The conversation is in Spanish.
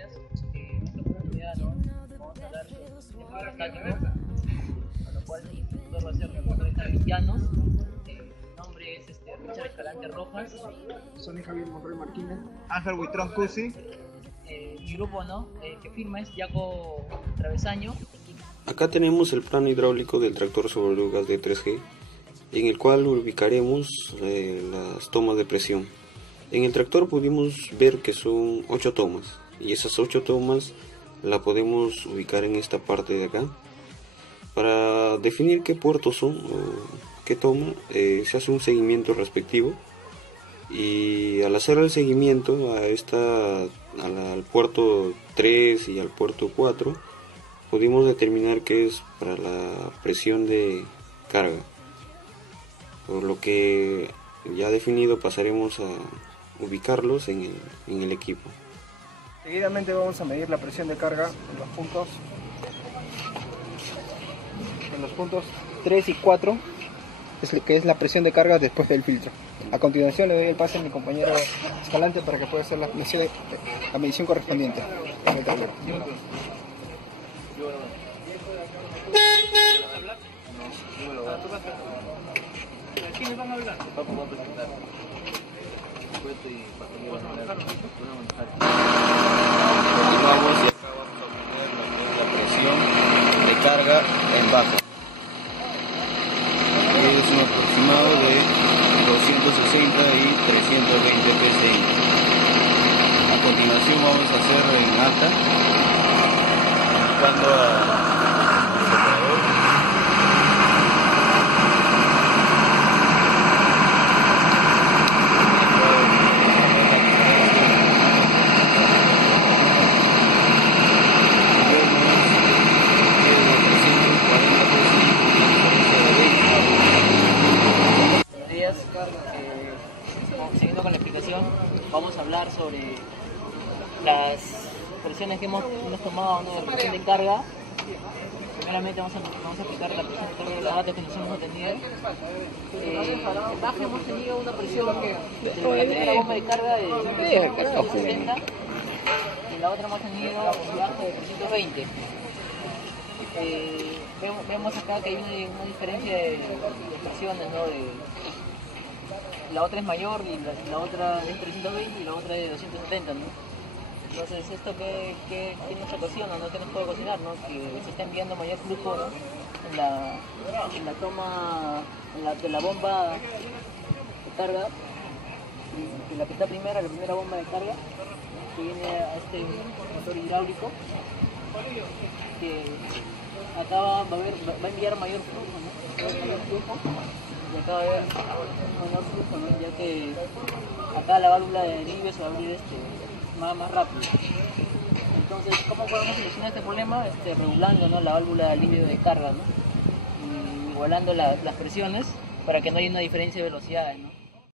días. En esta oportunidad, ¿no? Vamos a hablar sobre el tema estático, a lo cual el tutor va a ser Ricardo Carvillanos. Mi nombre es Richard Escalante Rojas. Soy Javier Monroy Martínez. Ángel Huitrón Cusi. Mi grupo, ¿no? Que firma es Yaco Travesaño. Acá tenemos el plano hidráulico del tractor sobre orugas de 3G, en el cual ubicaremos las tomas de presión. En el tractor pudimos ver que son 8 tomas, y esas 8 tomas la podemos ubicar en esta parte de acá. Para definir qué puertos son o qué toma, se hace un seguimiento respectivo, y al hacer el seguimiento al puerto 3 y al puerto 4, pudimos determinar que es para la presión de carga. Por lo que ya definido pasaremos a ubicarlos en el equipo. Seguidamente vamos a medir la presión de carga en los puntos 3 y 4, que es la presión de carga después del filtro. A continuación le doy el pase a mi compañero Escalante para que pueda hacer la medición correspondiente en el tablero. ¿Quiénes van a hablar? Papo va a presentar. Continuamos y acá vamos a poner lo que es la presión de carga en bajo. Es un aproximado de 260 y 320 psi. A continuación vamos a hacer en alta, buscando al separador. Siguiendo con la explicación, vamos a hablar sobre las presiones que hemos tomado, ¿no? De presión de carga. Primeramente vamos a aplicar la presión de carga de la base que nos hemos tenido. En baja hemos tenido una presión de la primera bomba de carga de 160 y en la otra hemos tenido un bajo de 320. Vemos acá que hay una diferencia de presiones, ¿no? La otra es mayor y la otra es 320 y la otra es 270, ¿no? Entonces, ¿esto qué nos ocasiona, ¿no? ¿Qué nos puede ocasionar, ¿no? Que se está enviando mayor flujo, ¿no? en la toma de la bomba de carga, de la que está la primera bomba de carga, que viene a este motor hidráulico, que acá va a enviar mayor flujo, ¿no? Y acá va a haber un menor flujo, ¿no? Ya que acá la válvula de alivio se va a abrir más rápido. Entonces, ¿cómo podemos solucionar este problema? Regulando, ¿no? La válvula de alivio de carga, ¿no? Y igualando las presiones para que no haya una diferencia de velocidades, ¿no?